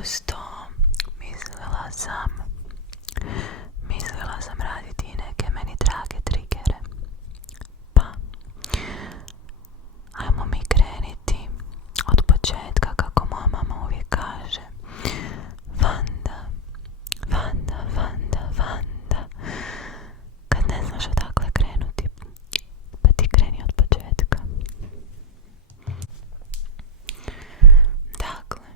Uz to mislila sam raditi neke meni drage trigere. Pa, ajmo mi kreniti od početka, kako moja mama uvijek kaže. Vanda, Vanda, Vanda, Vanda. Kad ne znaš odakle krenuti, pa ti kreni od početka. Dakle,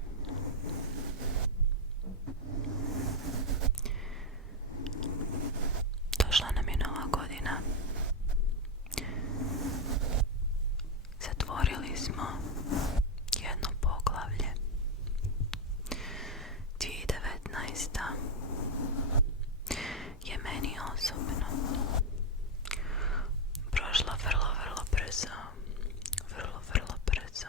došla nam je nova godina. Zatvorili smo jedno poglavlje. 2019. je meni osobno prošla vrlo brzo. Vrlo brzo.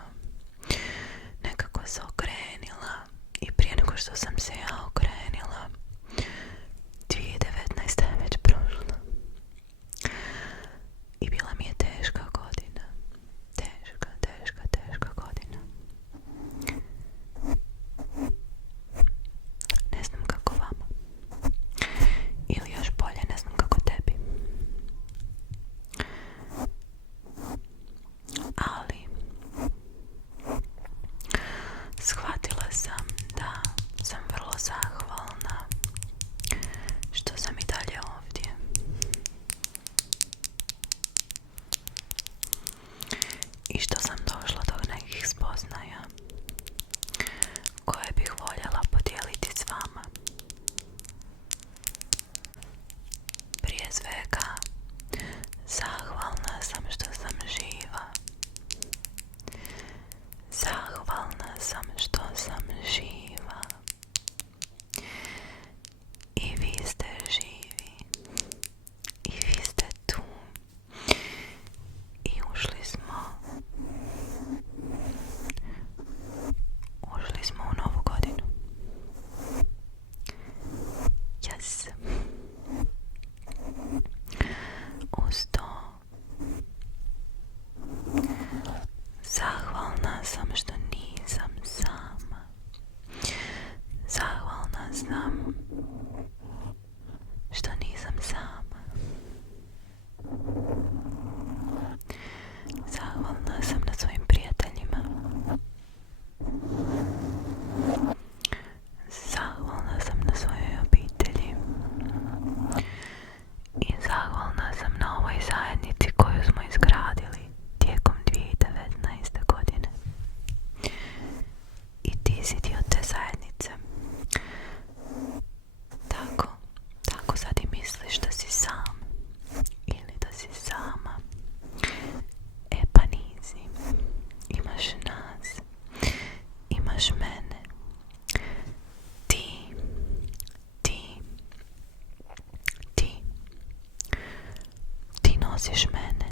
Nekako se okrenila i prije nego što sam se ja okrenila, 2019. je već prošla. I bila mi je teška godina. Teška godina. Ne znam kako vama. Ili još bolje, ne znam kako tebi. Ali shvatila sam da sam vrlo zahvalna što sam i dalje ovdje. I što sam došla do nekih spoznaja koje bih voljela podijeliti s vama. Prije svega, zahvalna sam što sam živa. Zahvalna sam što sam živa. I vi ste živi. I vi ste tu. I ušli smo u novu godinu. Yes. Uz to zahvalna sam što nisam sama. Zahvalna sam što nisam sama. Zahvalna sam na svojim prijateljima. Zahvalna sam na svojoj obitelji. I zahvalna sam na ovoj zajednici koju smo izgradili tijekom 2019. godine. I ti si dio te zajednice. Tako sad i misliš da si sam ili da si sama. E pa nisi. Imaš nas. Imaš mene. Ti nosiš mene.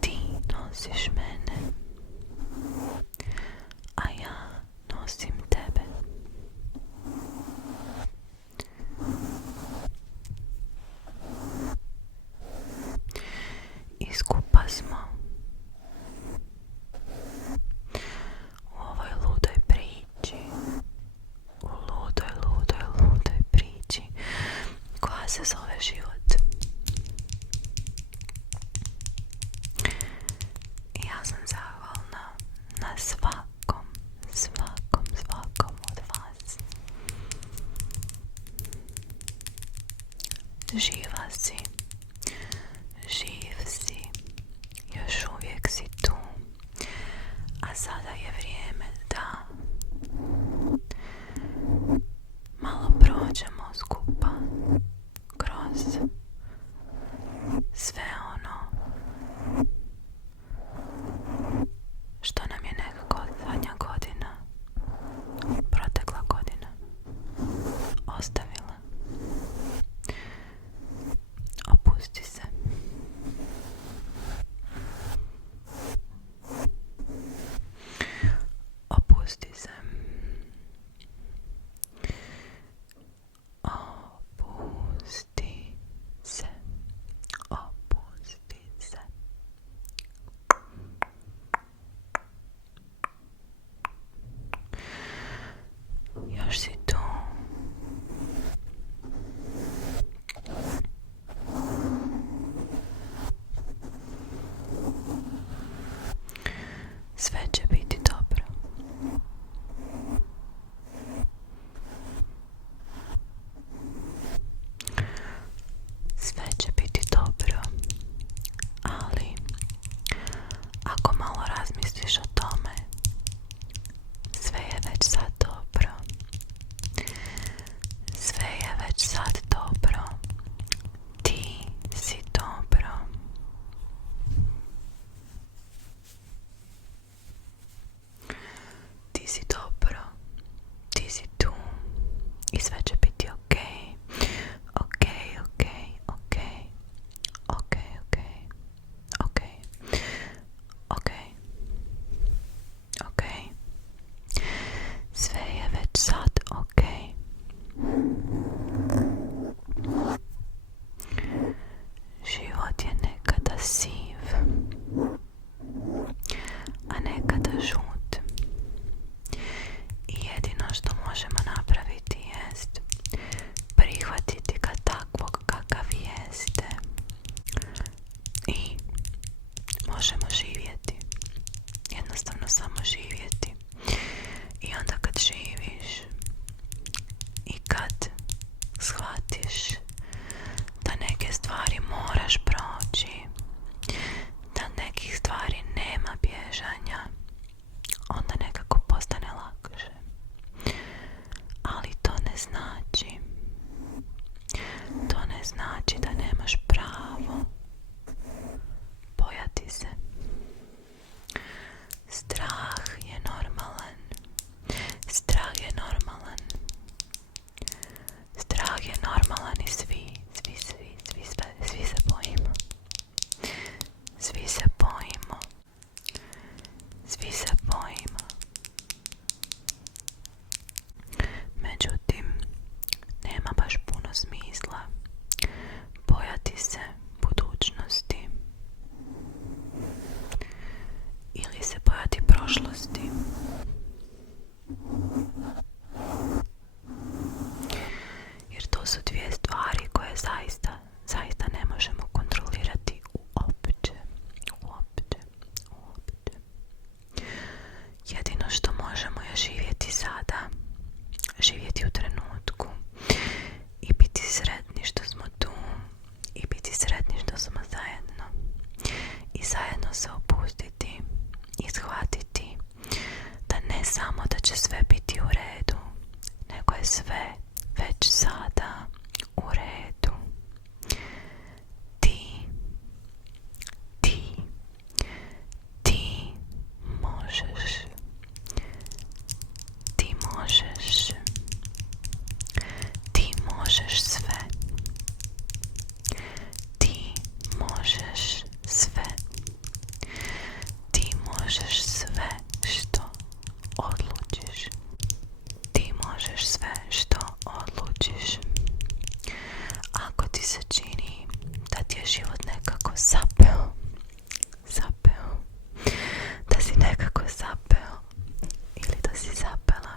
Ti nosiš mene. A ja nosim tebe. I skupa smo u ovoj ludoj priči. U ludoj priči koja se zove život. I ja sam zahvalna na svakom od vas. Živa si, živ si, još uvijek si tu, a sada je vrijeme da malo prođemo skupa kroz sve ono što nam je nekako zadnja godina, protekla godina, ostavila. Opusti se. Sve će biti dobro. Sve će biti dobro, ali ako malo razmisliš o tome, sve je već sad dobro. Sve je već sad dobro. Ti si dobro. Ti si dobro. Ti si tu. I sve će biti ok. Ok, ok, ok. Ok, ok. Ok. Ok. Ok. Sve je već sad ok. Život je nekada siv, a nekada žut. I jedino što možemo napraviti jest prihvatiti ga takvog kakav jeste. I možemo živjeti. Jednostavno samo živjeti. I onda kad živiš i kad shvatiš da neke stvari moraš proći, da nekih stvari nema bježanja, onda nekako postane lakše. Ali to ne znači da nemaš pravo bojati se. Strah je normalan. Strah je normalan. Strah je normalan i svi se bojimo. Svi se bojimo. Svi se bojimo. Međutim, nema baš puno smisla bojati se budućnosti ili se bojati prošlosti. Jer to su dvije stvari koje zaista ne možemo kontrolirati uopće. Jedino što možemo je živjeti sada, živjeti u trenutku i biti sretni što smo tu i biti sretni što smo zajedno i zajedno se opustiti i shvatiti da ne samo da će sve biti u redu, nego je sve već sada u redu. Ti možeš. Ti možeš. Ti možeš sve. Ti možeš sve. Ti možeš sve što odlučiš. Ti možeš sve što odlučiš. Ako ti se čini da ti je život nekako zapeo, da si nekako zapeo ili da si zapela,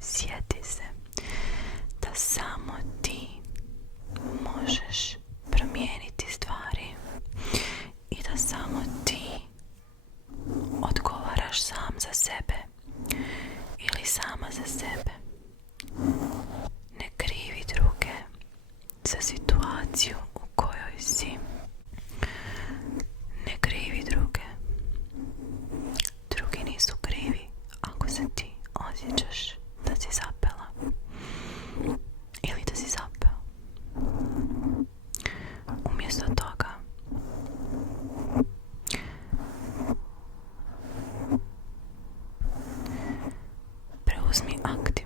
sjeti se da samo ti možeš promijeniti stvari i da samo ti odgovaraš sam za sebe ili sama za sebe. Ne krivi druge za situaciju u kojoj si. Ne krivi druge. Drugi nisu krivi ako se ti osjećaš da si zapela ili da si zapeo. Umjesto toga preuzmi aktivnu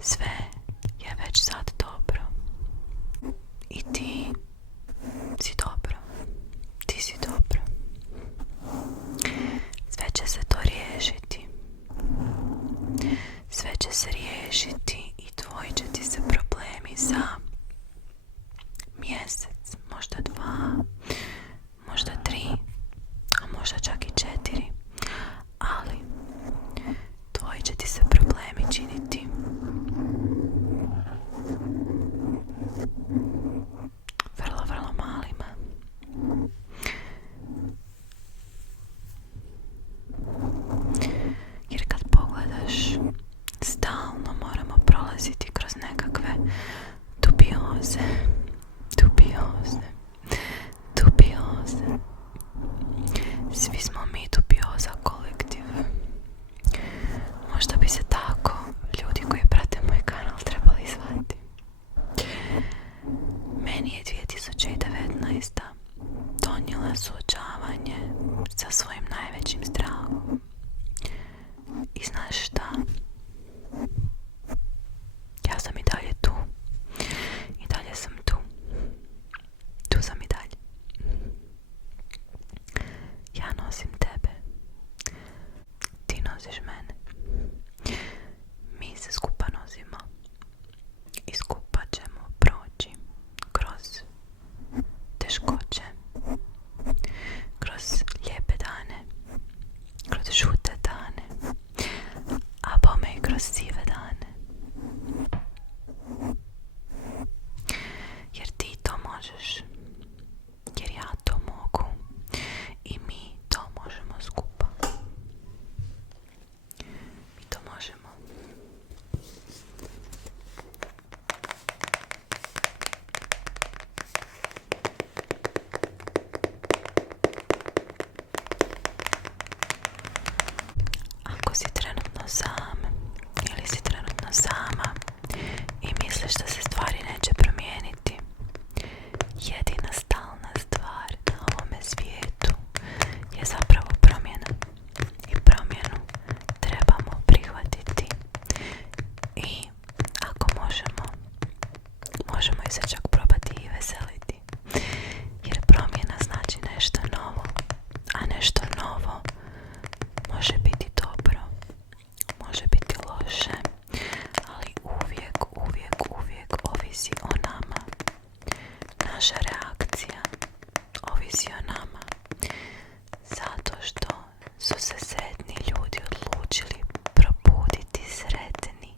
Sve je već sad dobro. I ti si dobro. Ti si dobro. Sve će se to riješiti. Sve će se riješiti i tvoji će ti se problemi za mjesec, možda 2, možda 3, a možda čak i 4. Ali tvoji će ti se problemi činiti vrlo, vrlo malima. Jer kad pogledaš, stalno moramo prolaziti kroz nekakve dubioze. Svi smo mi dubioza kolektiv. Možda bi se tako ljudi koji prate moj kanal trebali zvati. Meni je 2019. donijela suočavanje sa svojim najvećim strahom. I znaš šta? Ja sam i dalje tu. I dalje sam tu. Tu sam i dalje. Ja nosim tebe. Ti nosiš mene. Mi se skupa nosimo. I skupa ćemo proći kroz teškoće, kroz lijepe dane, kroz žute dane, a bome i kroz sive dane. Jer ti to možeš, jer ja to mogu i mi to možemo skupa. Mi to možemo. Ako si trenutno sam ili si trenutno sama i misliš da se stvari neće promijeniti, jedina stalna stvar na ovome svijetu je zapravo promjena. I promjenu trebamo prihvatiti. I ako možemo i se čak probati i veseliti. Jer promjena znači nešto novo. A nešto novo može biti dobro, može biti loše, ali uvijek ovisi o nama. Naša reakcija ovisi o nama. Zato što su se sretni ljudi odlučili probuditi sretni.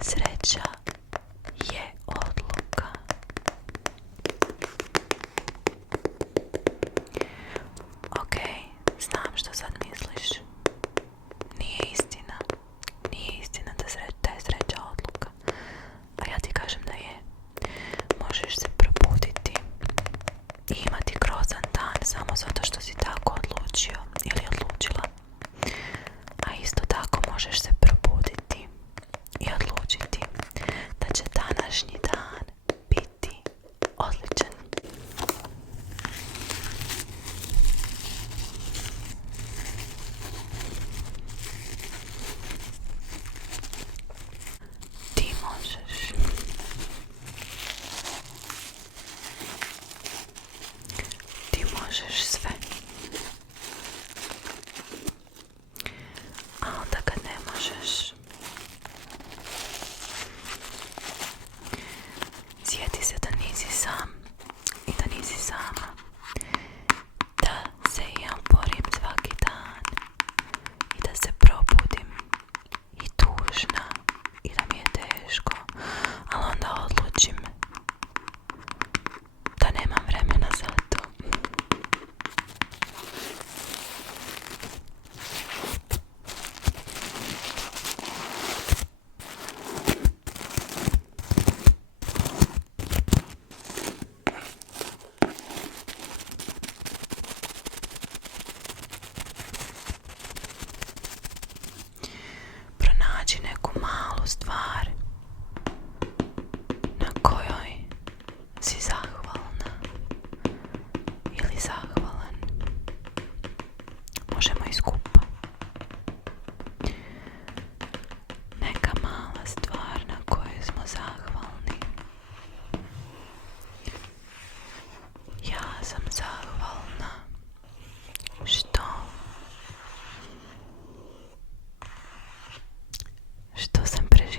Sreća je odluka. Ok, znam što sad misliš. Nije istina da je sreća odluka. A ja ti kažem da je. Možeš se probuditi i imati grozan dan samo zato što si tako odlučio ili odlučila. A isto tako možeš se probuditi i odlučiti da će današnji dan biti odličan. Ti možeš. Ti možeš sve. A onda kad ne možeš,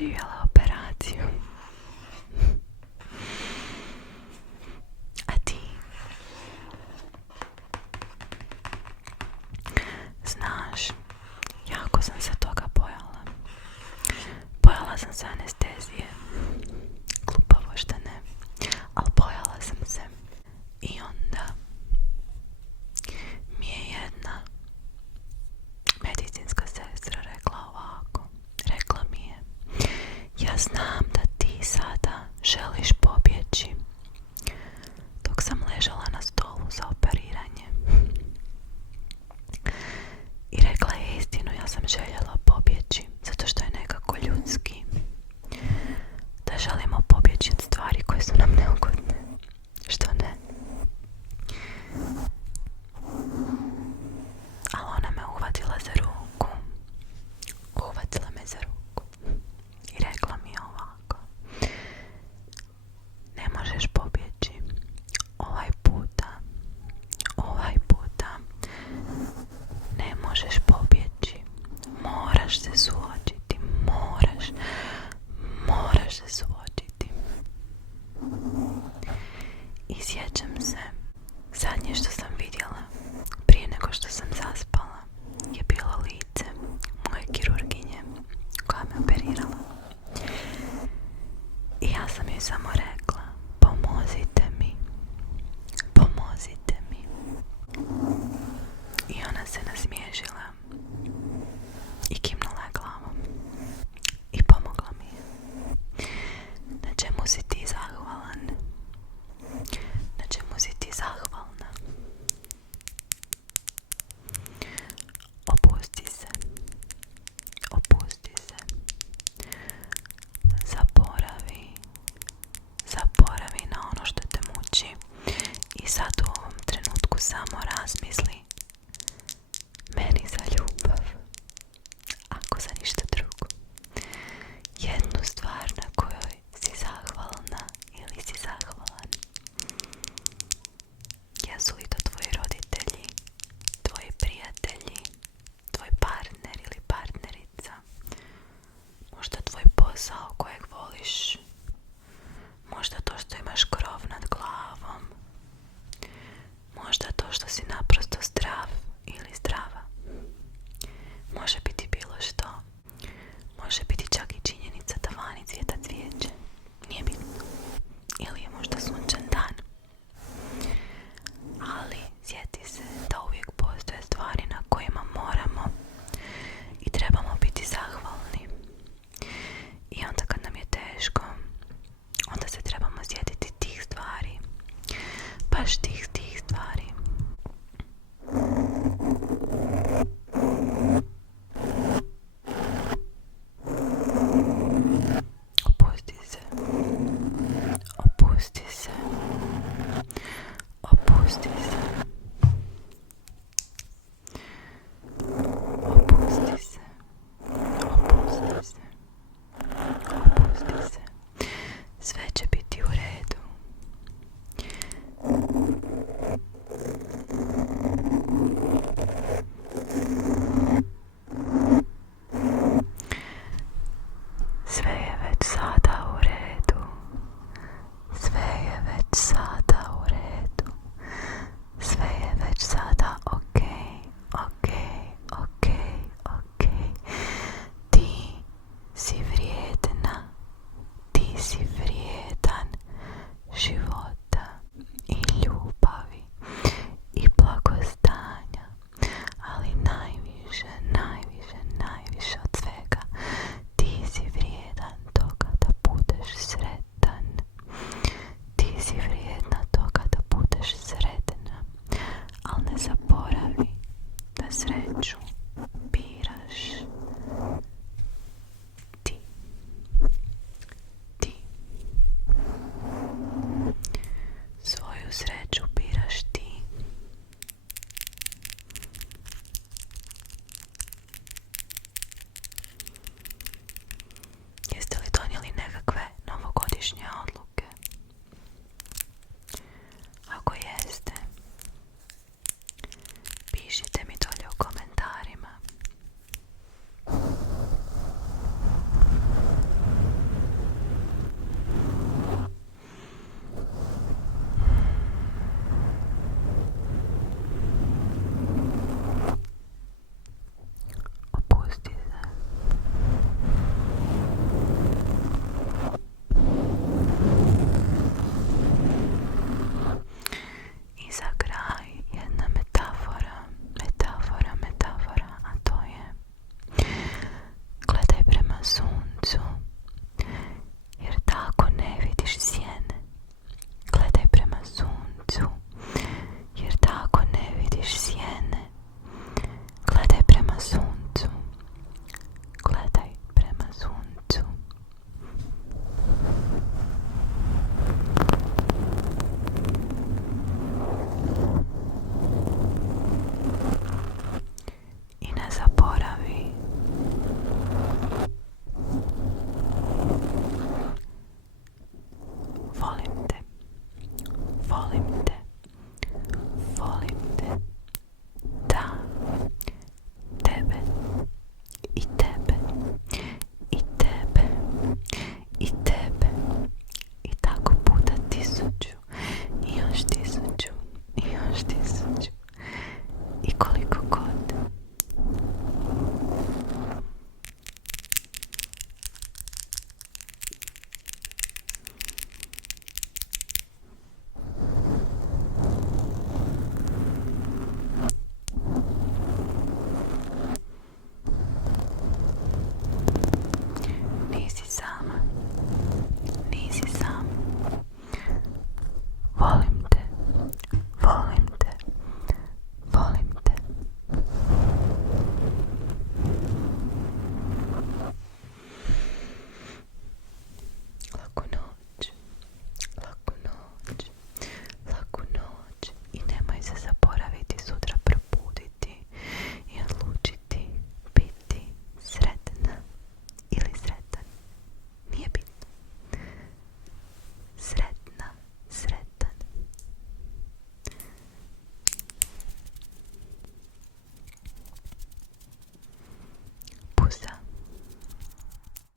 preživjela operaciju. A ti? Znaš, jako sam se toga bojala. Bojala sam se anestezije. Glupavo što ne, ali bojala sam se. I onda mi je jedna medicinska sestra rekla ovako. Rekla mi je: ja znam da ti sada želiš pobjeći. Dok sam ležala na stolu za operiranje. I rekla je istinu, ja sam željela pobjeći, zato što je nekako ljudski da želimo pobjeći od stvari koje su nam neugodne. Što ne? Ali ona me uhvatila za ruku. Uhvatila me za ruku i rekla mi ovako: ne možeš pobjeći. Ovaj puta ne možeš pobjeći. Moraš se suočiti. Moraš se suočiti. I sjećam se, zadnje što sam vidjela prije nego što sam zaspala je bilo lice moje kirurginje koja me operirala. I ja sam joj samo rekla: pomozite mi. Pomozite mi. I ona se nasmiješila i kimnula glavom i pomogla mi je. Na čemu si ti zahvalan? Na čemu si ti zahvalna? Opusti se. Opusti se. Zaboravi na ono što te muči i sad u ovom trenutku samo razmisli: meni za ljubav, ako za ništa drugo. Jednu stvar na kojoj si zahvalna ili si zahvalan. Jesu li to tvoji roditelji, tvoji prijatelji, tvoj partner ili partnerica, možda tvoj posao kojeg voliš